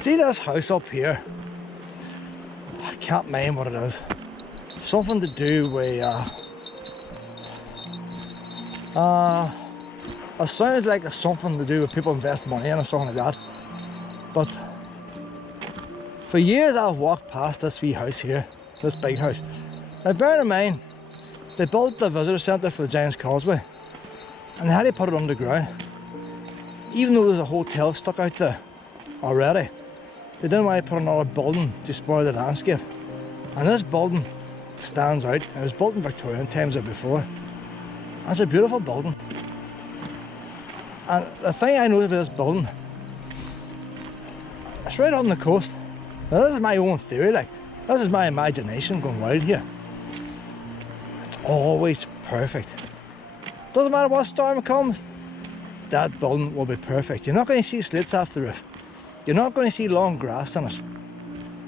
See this house up here? I can't mind what it is. Something to do with it sounds like it's something to do with people invest money in or something like that. But for years I've walked past this wee house here, this big house. Now bear in mind, they built the visitor centre for the Giants Causeway and they had to put it underground. Even though there's a hotel stuck out there already, they didn't want to put another building to spoil the landscape. And this building stands out. It was built in Victorian times or before. And it's a beautiful building. And the thing I know about this building, it's right on the coast. Now this is my own theory, like, this is my imagination going wild here. It's always perfect. Doesn't matter what storm comes, that building will be perfect. You're not going to see slits off the roof. You're not going to see long grass on it.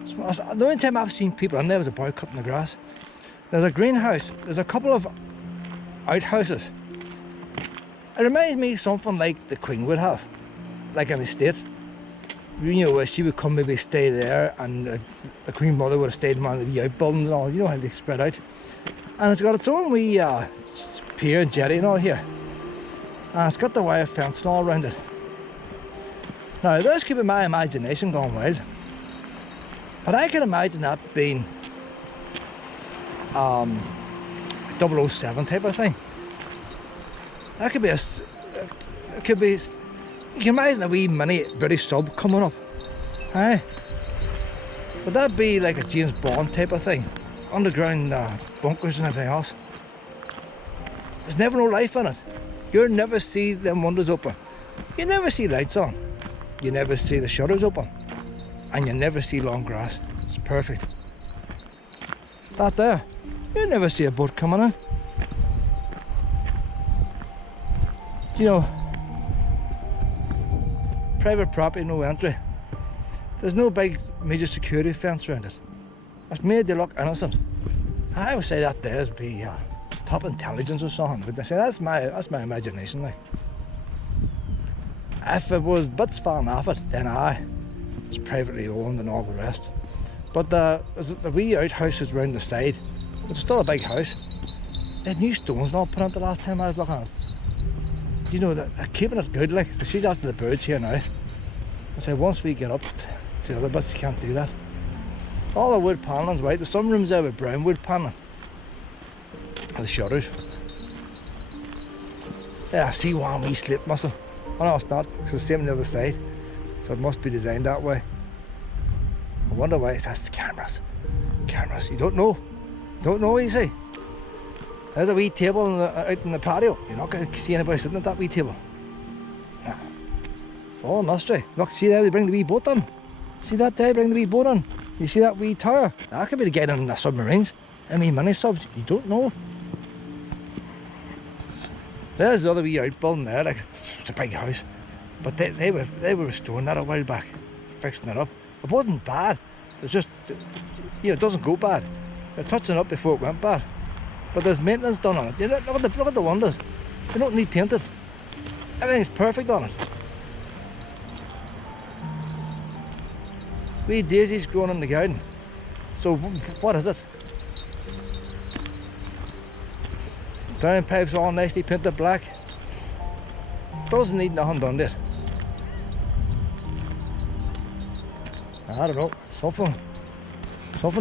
The only time I've seen people in there was a boy cutting the grass. There's a greenhouse, there's a couple of outhouses. It reminds me of something like the Queen would have, like an estate. You know, where she would come maybe stay there, and the Queen Mother would have stayed in one of the wee outbuildings and all, you know how they spread out. And it's got its own wee pier and jetty and all here. And it's got the wire fence and all around it. Now this could be my imagination going wild, but I can imagine that being 007 type of thing. That could be it could be, you can imagine a wee mini British sub coming up. Aye. Would that be like a James Bond type of thing? Underground bunkers and everything else. There's never no life in it. You'll never see them windows open. You never see lights on. You never see the shutters open. And you never see long grass. It's perfect. That there, you never see a boat coming in. You know, private property, no entry. There's no big major security fence around it. It's made to look innocent. I would say that there would be top intelligence or something, but I say that's my imagination, like. If it was bits falling off it, then it's privately owned and all the rest. But the wee outhouses around the side, it's still a big house. There's new stones and all put out the last time I was looking at it. You know, they're keeping it good, like. She's after the birds here now. I say once we get up to the other bits, you can't do that. All the wood panelling's white. There's some rooms there with brown wood panelling. And the shutters. Yeah, I see one wee slip muscle. Oh no, it's not. It's the same on the other side. So it must be designed that way. I wonder why. That's the cameras. Cameras. You don't know. Don't know, you see. There's a wee table out in the patio. You're not going to see anybody sitting at that wee table. Nah. It's all a mystery. Look, see there, they bring the wee boat in. See that there, bring the wee boat in. You see that wee tower? That could be the guy in the submarines. I mean, mini subs. You don't know. There's the other wee outbuilding there. Like, it's a big house. But they were restoring that a while back. Fixing it up. It wasn't bad. It's just, you know, it doesn't go bad. They're touching it up before it went bad. But there's maintenance done on it. You know, look at the windows. They don't need painted. Everything's perfect on it. Wee daisies growing in the garden. So what is it? Downpipes all nicely painted black. Doesn't need nothing done to it. I don't know. Something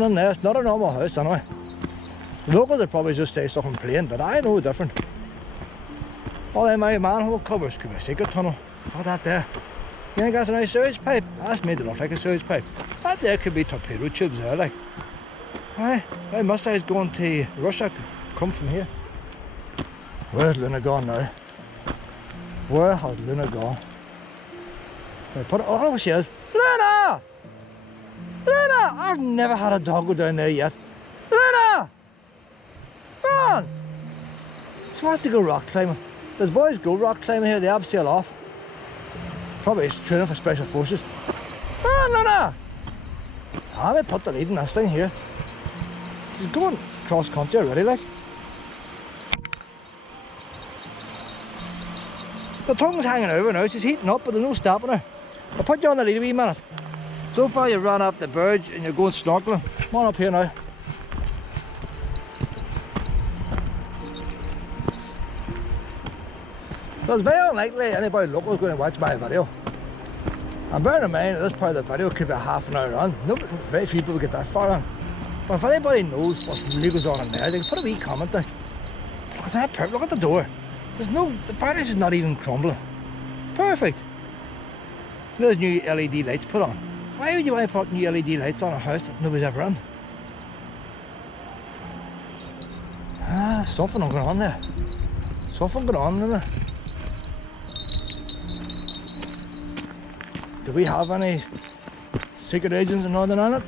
in there. It's not a normal house anyway. The locals would probably just say something plain, but I know different. All them manhole covers could be a secret tunnel. Look at that there. You think that's a nice sewage pipe? That's made to look like a sewage pipe. That there could be torpedo tubes there, like. Aye, why must I go to Russia? Come from here. Where's Luna gone now? Where has Luna gone? Oh, she is. Luna! Luna! I've never had a dog go down there yet. Luna! Come on! She wants to go rock climbing. There's boys go rock climbing here, they abseil off. Probably it's training for special forces. Come on, Luna! I may put the lead in this thing here. She's going cross country already, like. The tongue's hanging over now, she's heating up, but there's no stopping her. I'll put you on the lead a wee minute. So far you've run up the bridge and you're going snorkeling. Come on up here now. So it's very unlikely anybody local is going to watch my video. And bear in mind that this part of the video could be a half an hour on. Very few people get that far on. But if anybody knows what really goes on in there, they can put a wee comment there. Look at that perp, look at the door. The furnace is not even crumbling. Perfect. There's new LED lights put on. Why would you want to put new LED lights on a house that nobody's ever in? Something going on there. Something going on there. Do we have any secret agents in Northern Ireland?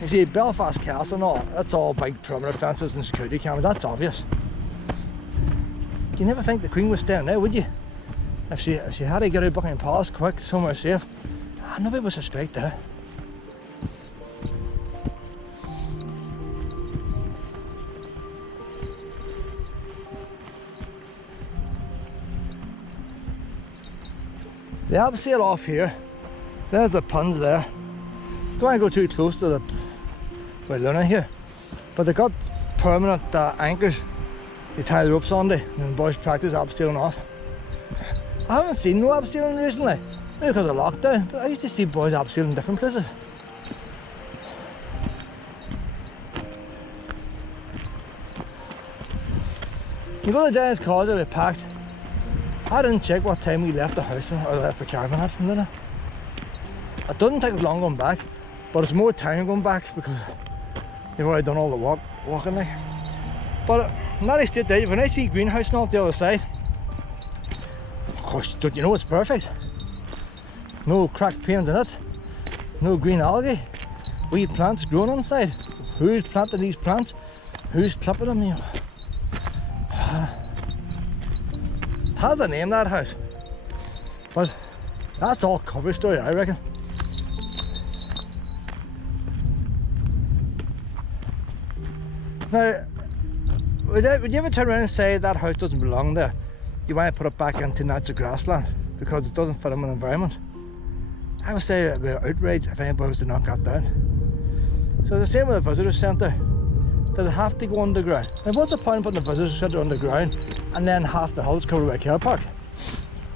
You see, Belfast Castle and all, that's all big perimeter fences and security cameras, that's obvious. You never think the Queen was staying there, would you? If she had to get out of Buckingham Palace quick, somewhere safe, nobody would suspect her. The abseil off here, there's the puns there. Don't want to go too close to the luna here, but they got permanent anchors. They tie the ropes on there, and the boys practice abseiling off. I haven't seen no abseiling recently, maybe because of lockdown, but I used to see boys abseiling in different places. You go to the Giants Causeway, we're packed. I didn't check what time we left the house or left the caravan at from Luna. It doesn't take as long going back, but it's more time going back because you've already done all the walking like. But not a state there, you've a nice wee greenhouse and all the other side. Of course, don't you know it's perfect? No cracked panes in it, no green algae, weed plants growing on the side. Who's planting these plants? Who's clipping them? You know? It has a name, that house, but that's all cover story, I reckon. Now, would you ever turn around and say that house doesn't belong there? You want to put it back into natural grassland because it doesn't fit in with the environment? I would say it would be an outrage if anybody was to knock that down. So the same with the visitor centre. They'd have to go underground. Now what's the point of putting a visitor centre underground and then half the hill's covered by a car park?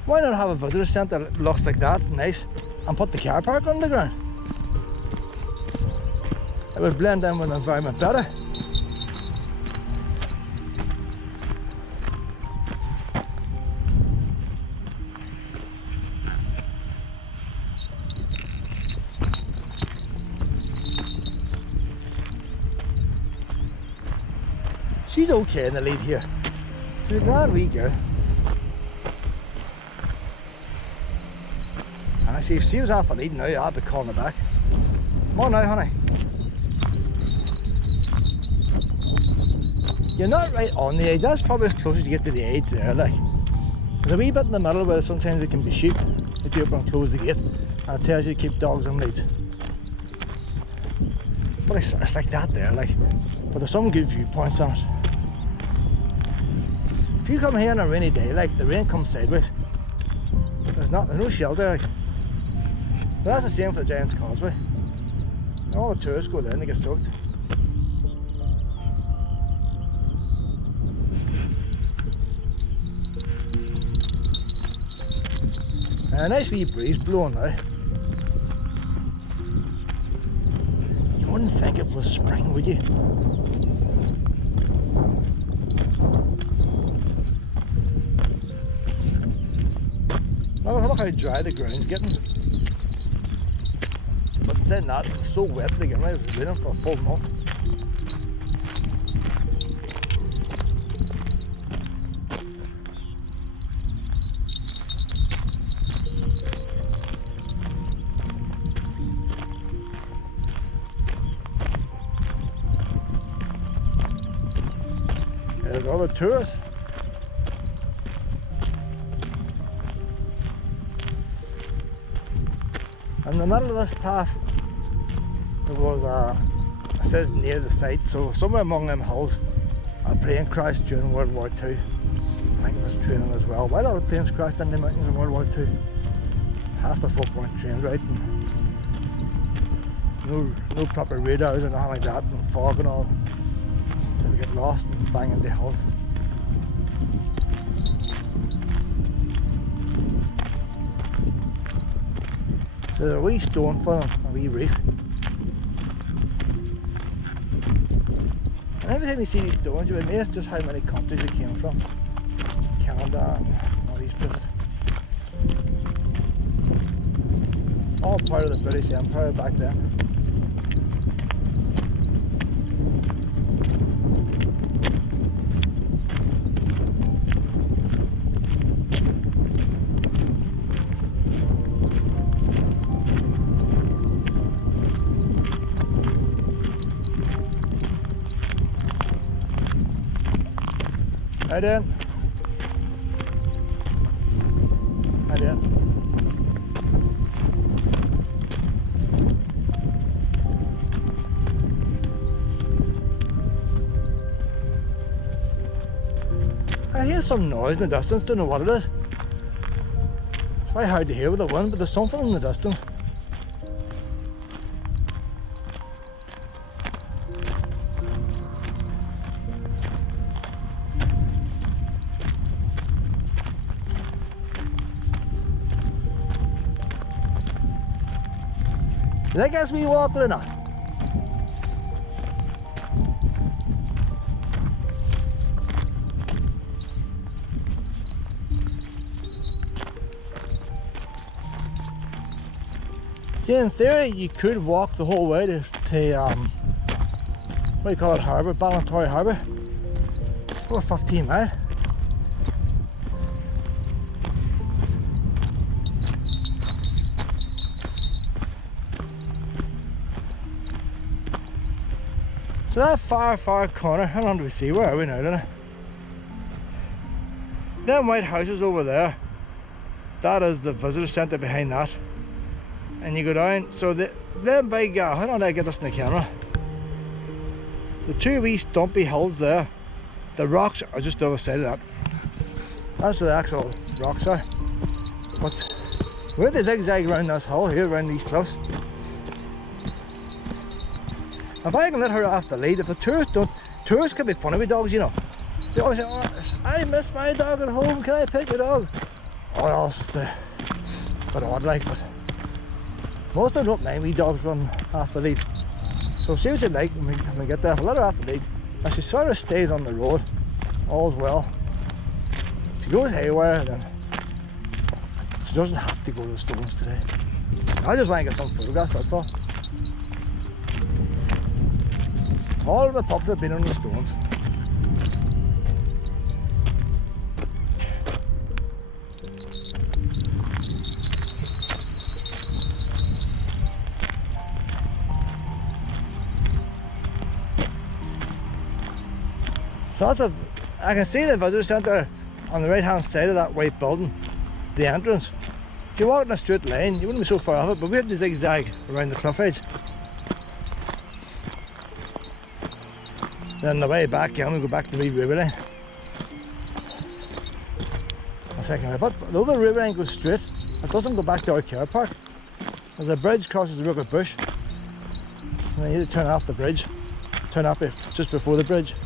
Why not have a visitor centre that looks like that, nice, and put the car park underground? It would blend in with the environment better. She's okay in the lead here. She's a grand wee girl. See, if she was off the lead now, I'd be calling her back. Come on now, honey. You're not right on the edge. That's probably as close as you get to the edge there, like. There's a wee bit in the middle where sometimes it can be sheep. If you open and close the gate, and it tells you to keep dogs on leads. But it's like that there, like. But there's some good viewpoints on it. If you come here on a rainy day, like the rain comes sideways, there's no shelter. Like. But that's the same for the Giants Causeway. All the tourists go there and they get soaked. A nice wee breeze blowing now. You wouldn't think it was spring, would you? Look how dry the ground's getting. But then that, it's so wet to get away. It was raining for a full month. There's all the tourists. In the middle of this path, there was it says near the site, so somewhere among them hills, a plane crashed during World War II. I think it was training as well. Why a lot of planes crashed in the mountains in World War II? half the folk weren't trained right, and no proper radars or nothing like that, and fog and all. So we get lost and bang into hills. So there's a wee stone for them, a wee reef. And every time you see these stones, you amaze just how many countries they came from. Canada and all these places. All part of the British Empire back then. Hi Dan. Hi Dan. I hear some noise in the distance, don't know what it is. It's very hard to hear with the wind, but there's something in the distance. You think that's me walking or not? See, in theory, you could walk the whole way to what do you call it, harbour, Portballintre harbour. Over 15 miles. So that far corner, how long do we see? Where are we now, don't I? Them white houses over there, that is the visitor centre behind that. And you go down, so them big, how do I get this in the camera? The two wee stumpy hills there, the rocks are just the other side of that. That's where the actual rocks are. But we're the zigzag around this hill here, around these cliffs. If I can let her off the lead, if the tourists can be funny with dogs, you know. They always say, oh, I miss my dog at home, can I pick my dog? Or else they're a bit odd like, but most of them don't mind wee dogs run off the lead. So see what you like when we get there, we'll let her off the lead. And she sort of stays on the road, all's well. If she goes haywire, then she doesn't have to go to the stones today. I just want to get some photographs, that's all. All of the pups have been on the stones. So that's I can see the visitor centre on the right hand side of that white building, the entrance. If you walk in a straight line, you wouldn't be so far off it, but we have to zigzag around the cliff edge. Then the way back, we go back to the river line. A second way, but the other river line goes straight. It doesn't go back to our car park. There's a bridge crosses the river bush. And then you need to turn off the bridge. Turn up just before the bridge.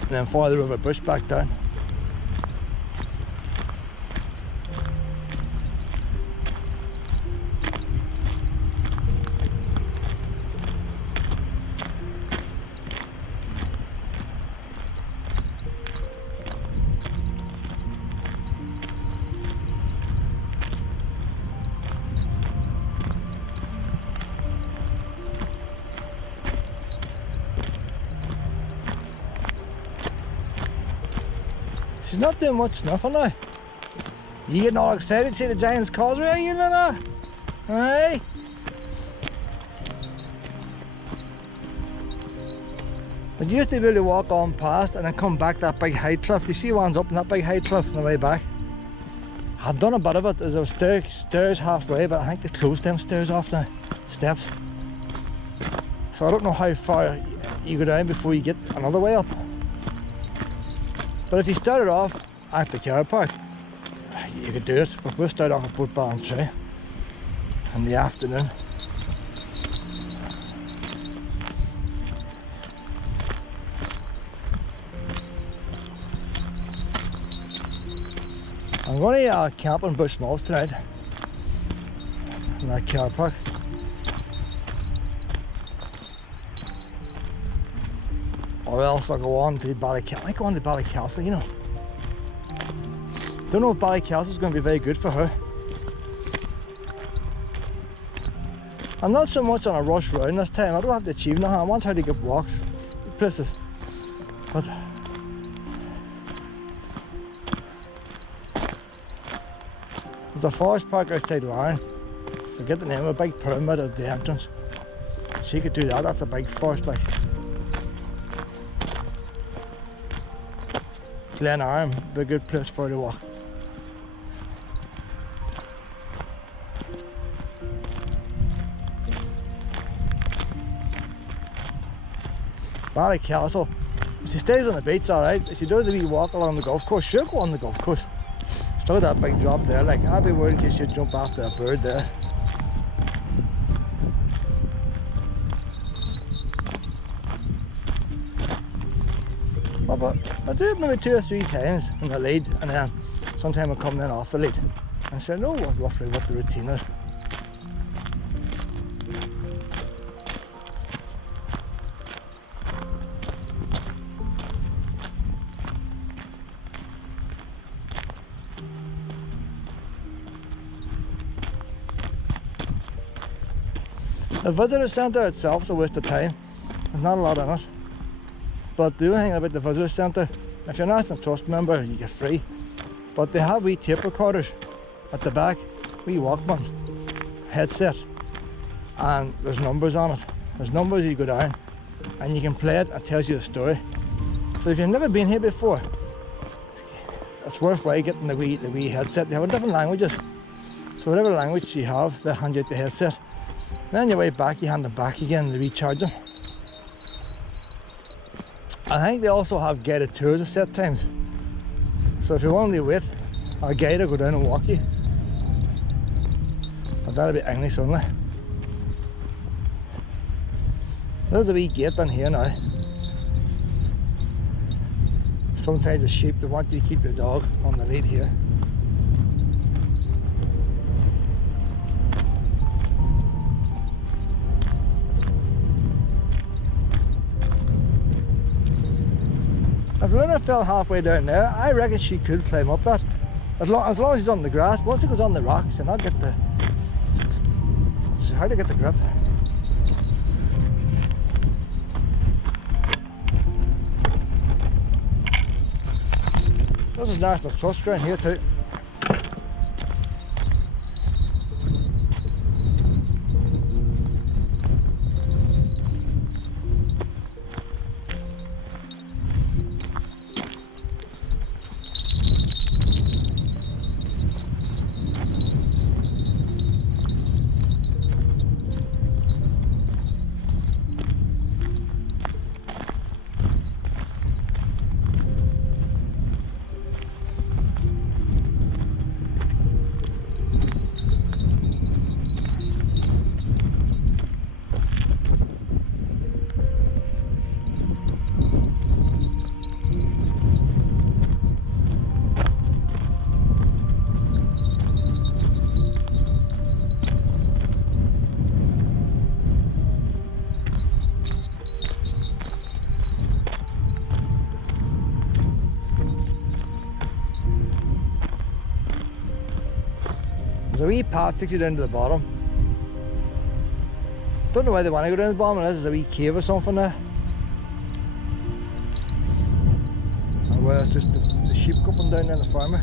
And then follow the river bush back down. She's not doing much snuffing now. You getting all excited to see the Giants Causeway, are you, Luna? Aye? But you used to be able to walk on past and then come back that big high cliff. Do you see one's up in that big high cliff on the way back? I've done a bit of it. There's a stairs halfway, but I think they closed them stairs off now. Steps. So I don't know how far you go down before you get another way up. But if you started off at the car park, you could do it, but we'll start off at Portballintre in the afternoon. I'm going to camp in Bushmills tonight in that car park. Or else I'll go on to Ballycastle. I might go on to Ballycastle, you know. Don't know if Ballycastle is going to be very good for her. I'm not so much on a rush round this time. I don't have to achieve nothing. I want her to get walks, places. But there's a forest park outside Larne. Forget the name, a big pyramid at the entrance. She could do that. That's a big forest, like. Glen Arm, be a good place for her to walk. Ballycastle, if she stays on the beach, alright. If she does a wee walk along the golf course, she'll go on the golf course. Still that big drop there, like, I'd be worried in case she'd jump after a bird there. But I do it maybe 2 or 3 times in the lead, and then sometime I come in off the lead and say, know roughly what the routine is. The visitor centre itself is a waste of time. There's not a lot in it. But the only thing about the visitor centre, if you're not a trust member, you get free. But they have wee tape recorders at the back, wee Walkmans, headset, and there's numbers on it. There's numbers you go down, and you can play it, and it tells you the story. So if you've never been here before, it's worthwhile getting the wee headset. They have different languages, so whatever language you have, they hand you out the headset. And then your way back, you hand them back again to recharge them. I think they also have guided tours at set times. So if you want to wait, our guide will go down and walk you. But that'll be English only. There's a wee gate down here now. Sometimes the sheep, they want you to keep your dog on the lead here. If Luna fell halfway down there, I reckon she could climb up that. As long as she's on the grass. Once it goes on the rocks, you'll not get the... It's hard to get the grip. This is National Trust ground here too. There's a wee path takes you down to the bottom. Don't know why they want to go down to the bottom, unless there's a wee cave or something there. Or whether it's just the sheep coming down there, the farmer.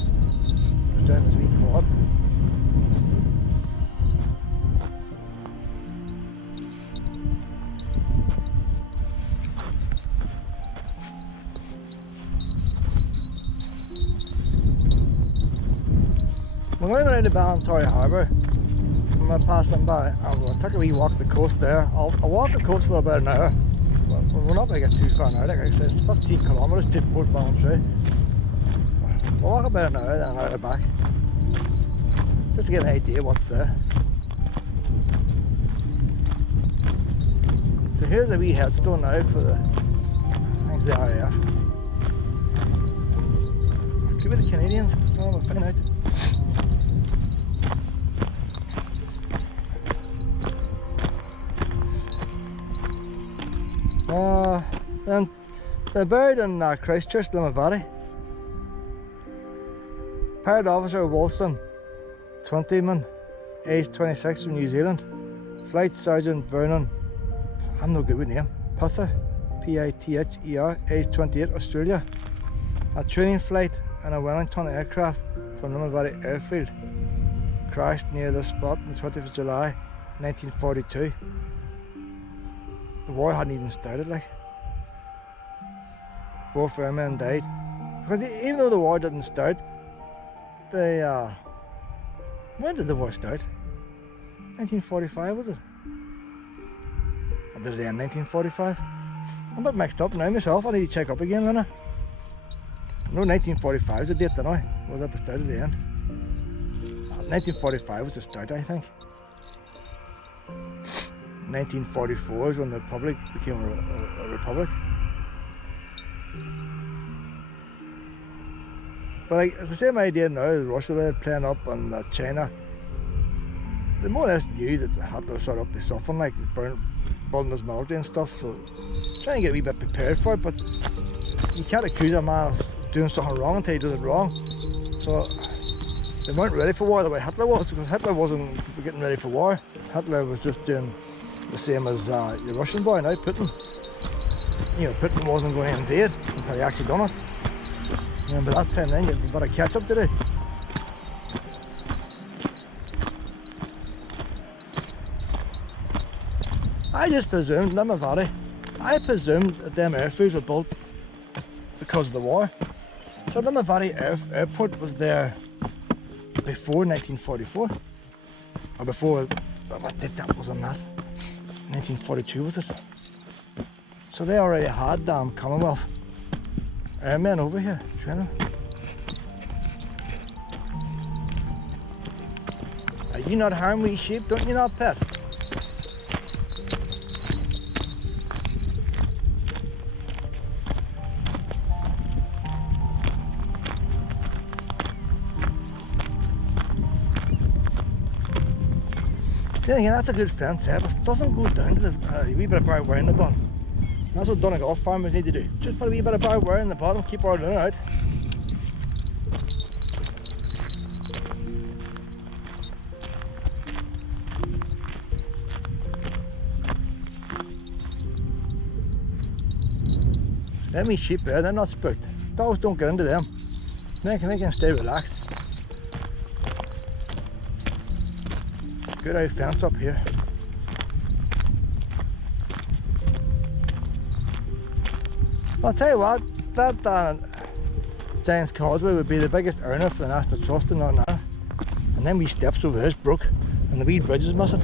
Just down this wee quad. We're going to go down to Ballantory Harbour. I'm going to pass them by. I'm going to take a wee walk the coast there. I'll walk the coast for about an hour. We're not going to get too far now. Like I said, it's 15 kilometres to Portballintre. We'll walk about an hour, then an hour back. just to get an idea what's there. So here's a wee headstone now for the, I think it's the RAF. Could be the Canadians, oh, we'll find out. And they're buried in Christchurch, Limavady. Pirate Officer Wilson, 20man, age 26 from New Zealand. Flight Sergeant Vernon, I'm no good with name, Pither, Pither, age 28, Australia. A training flight in a Wellington aircraft from Limavady Airfield crashed near this spot on the 20th of July 1942. The war hadn't even started, like. Both airmen died. Because even though the war didn't start, they, when did the war start? 1945 was it? Or did it end 1945? I'm a bit mixed up now myself, I need to check up again, Lena. No, 1945 is the date, didn't I? Or was that the start of the end? 1945 was the start, I think. 1944 is when the Republic became a republic. But like, it's the same idea now as Russia, they're playing up on China. They more or less knew that Hitler was sort of up to something, like building his military and stuff, so trying to get a wee bit prepared for it, but you can't accuse a man of doing something wrong until he does it wrong. So they weren't ready for war the way Hitler was, because Hitler wasn't getting ready for war. Hitler was just doing the same as the Russian boy now, Putin. You know, Putin wasn't going to invade until he actually done it. And by that time then, you've got a catch up to do. I just presumed, Limavady, I presumed that them airfields were built because of the war. So Limavady Airport was there before 1944. Or before, what date that was on that? 1942 was it? So they already had Commonwealth airmen over here training. Are you not harm wee sheep, don't you not, pet? See again, that's a good fence, but it doesn't go down to the wee bit of barbed wire in the bottom. That's what Donegal farmers need to do. Just put a wee bit of barbed wire in the bottom, keep our linen out. Let me sheep there, they're not spooked. Dogs don't get into them. They can stay relaxed. Good old fence up here. I'll tell you what, that Giants Causeway would be the biggest earner for the National Trust in Northern Ireland. And then wee steps over there's broke and the wee bridge is missing.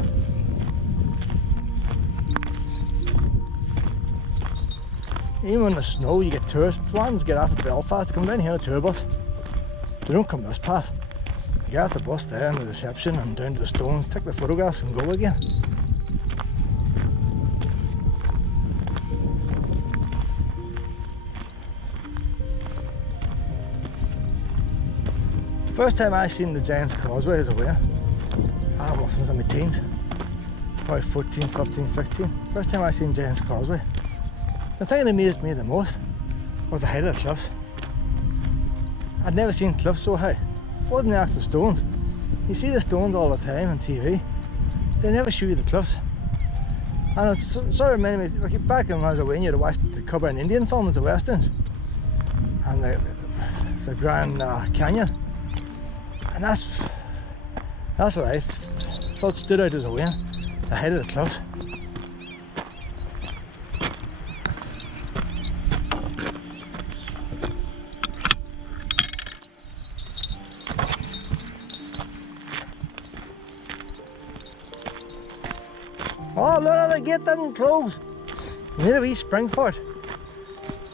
Even in the snow you get tourists, ones get off at Belfast, come down here on a tour bus. They don't come this path. You get off the bus there in the reception and down to the stones, take the photographs and go again. First time I seen the Giants Causeway as a way, I was in my teens, probably 14, 15, 16. First time I seen Giants Causeway. The thing that amazed me the most was the height of the cliffs. I'd never seen cliffs so high. It wasn't the actual stones. You see the stones all the time on TV. They never show you the cliffs. And it's sort of reminded me, like back when I was away and you'd watch the Cobra and Indian films, the westerns, and the Grand Canyon. And that's what I thought stood out as a win, the height of the cliffs. Oh, look at the gate didn't close. You need a wee spring for it.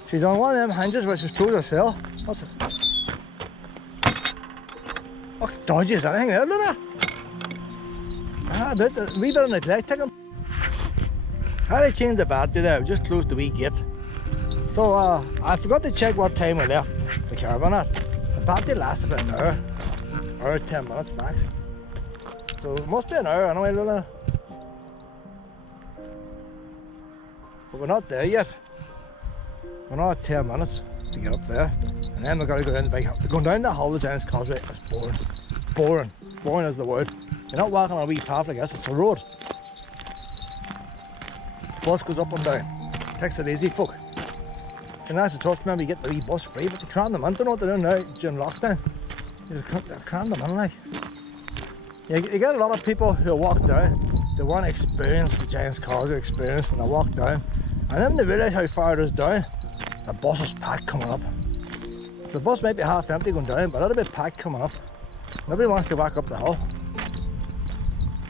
She's on one of them hinges which is closed herself. What's it? Oh, dodgy as anything there, look at that. Ah, a wee bit of neglect taken. How did I change the battery there? We just closed the wee gate. So I forgot to check what time we left the caravan at. The battery lasted about an hour 10 minutes max. So it must be an hour anyway, look at that. But we're not there yet. We're not at 10 minutes to get up there. And then we've got to go down the big hill. Going down the whole of the Giants Causeway is boring. Boring. Boring is the word. You're not walking on a wee path like this, it's a road. Bus goes up and down. Takes the lazy folk. And that's the trust, remember you get the wee bus free, but they cram them in. Don't know what they're doing now during lockdown. They cram them in like. You get a lot of people who walk down, they want to experience the Giants Causeway experience, and they walk down. And then they realise how far it is down, the bus is packed coming up. So the bus might be half empty going down, but a little bit packed coming up. Nobody wants to walk up the hill.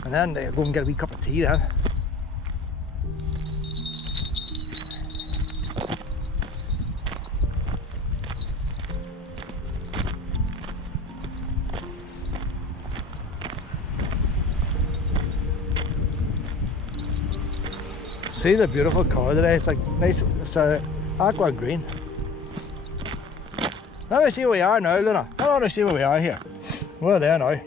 And then they go and get a wee cup of tea then. See the beautiful colour today, it's like nice, it's aqua green. Now we see where we are now, Luna. I want to see where we are here. We're there now.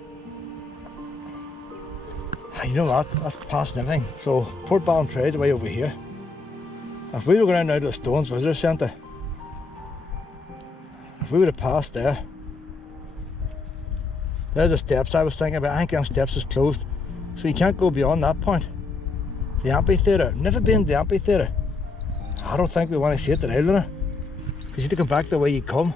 You know what, that's past everything. So Portballintre is way over here. If we were going down to the Stones Visitor Centre, if we would have passed there, there's the steps I was thinking about. I think them steps is closed, so you can't go beyond that point. The amphitheatre, never been to the amphitheatre. I don't think we want to see it today, Luna, because you have to come back the way you come.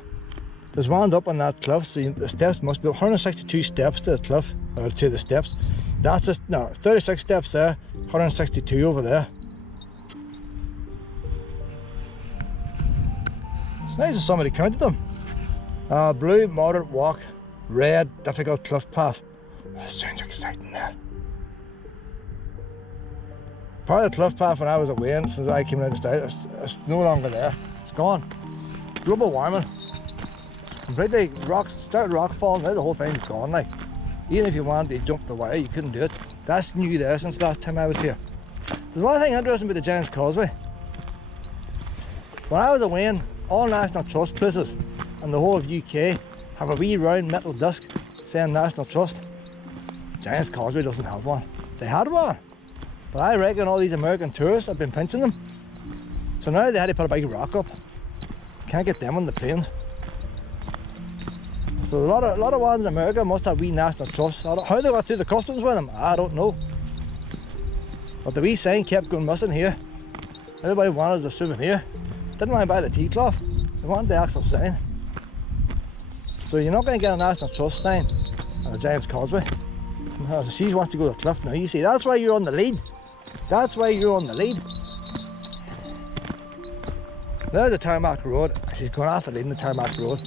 There's ones up on that cliff, so the steps must be 162 steps to the cliff, or to the steps. That's just, no, 36 steps there, 162 over there. It's nice if somebody counted them. Blue, moderate walk, red, difficult cliff path. That sounds exciting there. Part of the cliff path when I was away, and since I came out of the state, it's no longer there. It's gone. Global warming. It's completely started rock falling, now the whole thing's gone like. Even if you wanted to jump the wire, you couldn't do it. That's new there since the last time I was here. There's one thing interesting about the Giants Causeway. When I was away, all National Trust places and the whole of UK have a wee round metal disc saying National Trust. Giants Causeway doesn't have one. They had one, but I reckon all these American tourists have been pinching them. So now they had to put a big rock up. Can't get them on the planes. So a lot of ones in America must have wee National Trust. How they got through the customs with them, I don't know. But the wee sign kept going missing here. Everybody wanted the souvenir. Didn't want to buy the tea cloth. They wanted the actual sign. So you're not going to get a National Trust sign on the Giants Causeway. She wants to go to the cliff now. You see, that's why you're on the lead. That's why you're on the lead. There's the tarmac road. She's going off the lead in the tarmac road.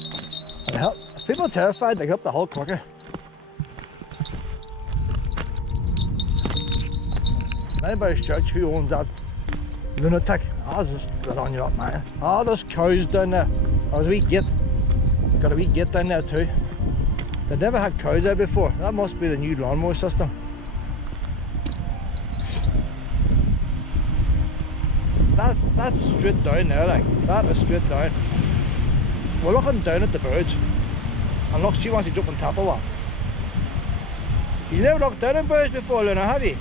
And help. People are terrified, they get up the hill quicker. Anybody's church who owns that lunatic? I'll just let on you up, man. Oh, there's cows down there. There's a wee gate. Got a wee gate down there too. They've never had cows there before. That must be the new lawnmower system. That's straight down there, like. That is straight down. We're looking down at the birds. And look, she wants to jump on top of one. You've never looked down at birds before, Luna, have you?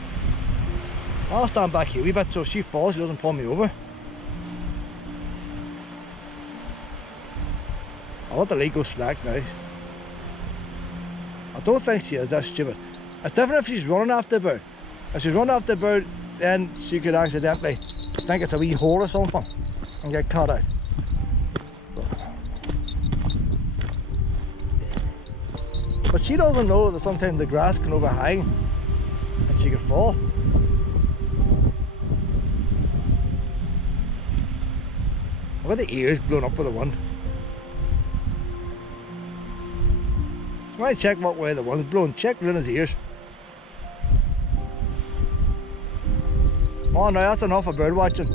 I'll stand back here a wee bit so if she falls, she doesn't pull me over. I'll let the lead go slack now. I don't think she is that stupid. It's different if she's running after the bird. If she's running after the bird, then she could accidentally think it's a wee hole or something and get caught out. But she doesn't know that sometimes the grass can overhang and she could fall. Look at the ears blown up with the wind. I might check what way the wind's blowing. Check Luna's ears. Oh no, that's enough of bird watching.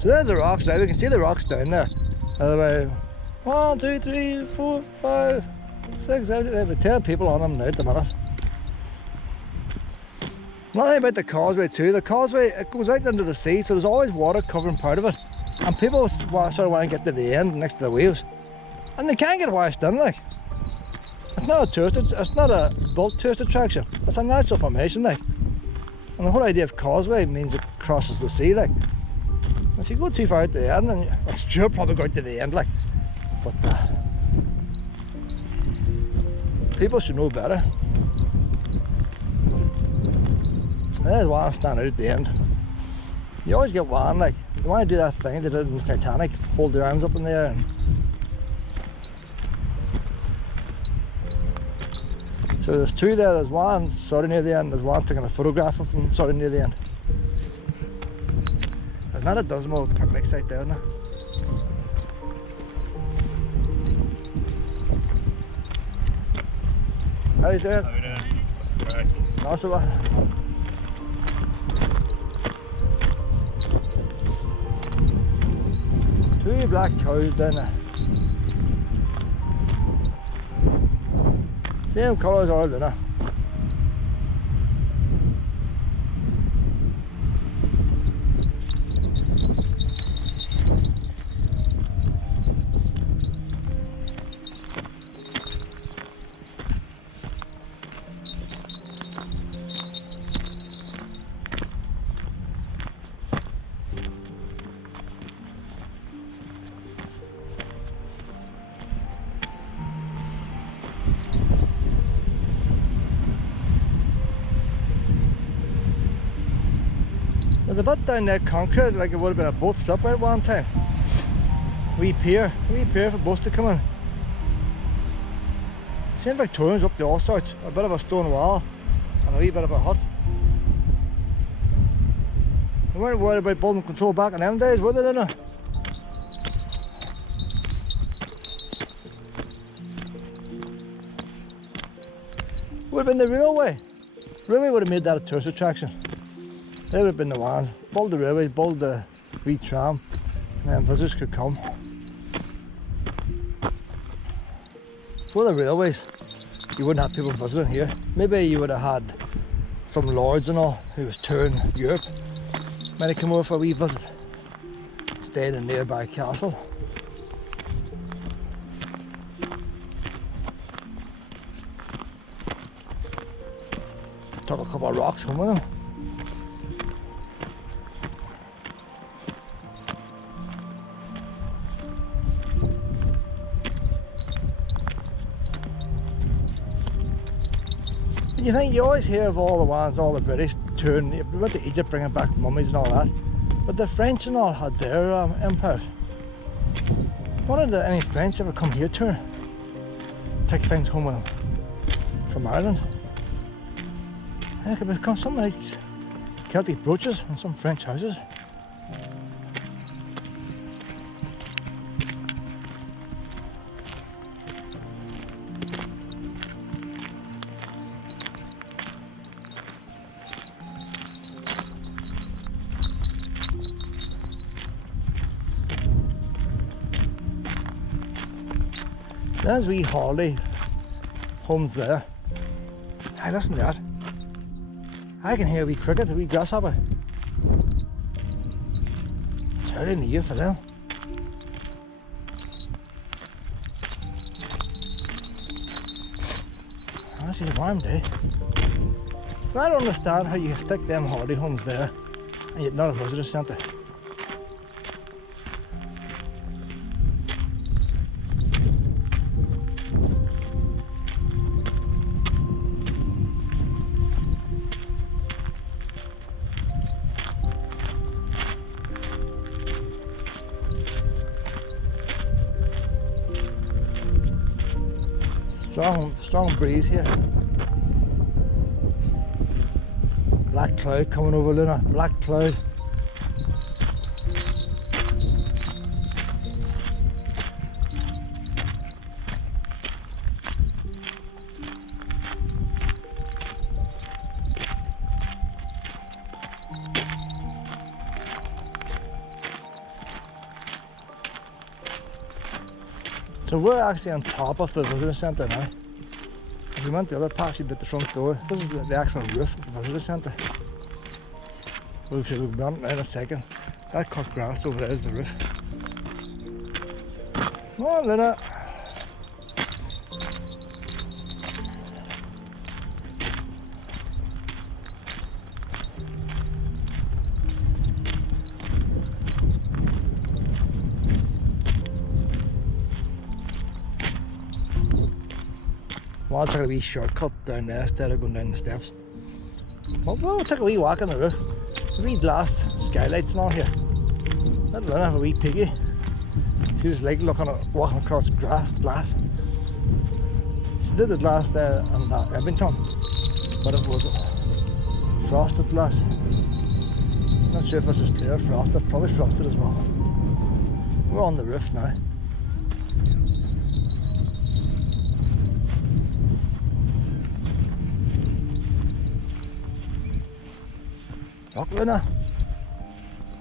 So there's the rocks now. We can see the rocks down there. About 1, 2, 3, 4, 5, 6, 7, 8, about 10 people on them now at the minute. Another thing about the causeway too, the causeway, it goes out into the sea, so there's always water covering part of it. And people sort of want to get to the end next to the waves. And they can't get washed in, like. It's not a tourist, it's not a built tourist attraction. It's a natural formation, like. And the whole idea of causeway means it crosses the sea, like. If you go too far out to the end, and you'll probably go out to the end, like. But people should know better. There's one standing out at the end. You always get one, like, you want to do that thing they did in the Titanic, hold their arms up in the air. And so there's two there, there's one sort of near the end, there's one taking a photograph of them sort of near the end. There's not a dismal picnic site there now. How you doing? How you doing? What's the crack? Not so bad. Two black cows down there. Same colour as all Luna. There's a bit down there concrete, like it would have been a boat slip out one time. Wee pier for boats to come in. St. Victorians up the Austell, a bit of a stone wall and a wee bit of a hut. They weren't worried about building control back in them days, were they, Luna? Would have been the railway. Railway would have made that a tourist attraction. They would have been the ones. Build the railway, build the wee tram, and then visitors could come. For the railways, you wouldn't have people visiting here. Maybe you would have had some lords and all who was touring Europe. Might have come over for a wee visit. Stayed in a nearby castle. Took a couple of rocks home with them. You think you always hear of all the ones, all the British touring, they went to Egypt bringing back mummies and all that, but the French and all had their empires. Why did any French ever come here touring? Take things home with them from Ireland? It could become something like Celtic brooches in some French houses. There's wee holiday homes there. Hey, listen to that. I can hear a wee cricket, a wee grasshopper. It's early in the year for them. Oh, this is a warm day. So I don't understand how you stick them holiday homes there and yet not a visitor centre. Strong breeze here. Black cloud coming over, Luna. Black cloud. So we're actually on top of the visitor centre now. If we went the other path, you'd be at the front door. This is the actual roof of the visitor centre. We'll be on it now in a second. That cut grass over there is the roof. Come on, Luna. Well, I'll take a wee shortcut down there instead of going down the steps. Well, we'll take a wee walk on the roof. There's a wee glass skylights and all here. Let Luna have a wee piggy. She was like looking at walking across glass. She did it last on Edmonton, but it was frosted glass. Not sure if this is clear frosted, probably frosted as well. We're on the roof now. Look, Luna.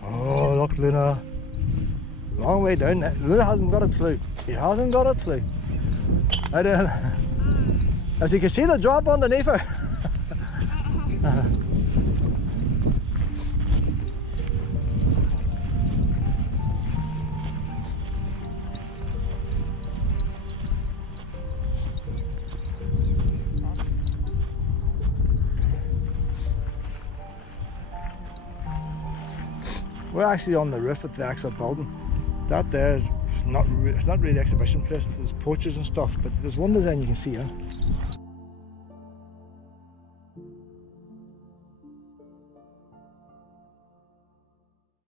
Oh, look, Luna. Long way down there. Luna hasn't got a clue. He hasn't got a clue. I don't. As you can see the drop underneath her. We're actually on the roof of the actual building. That there is it's not really the exhibition place. There's porches and stuff, but there's one design you can see in.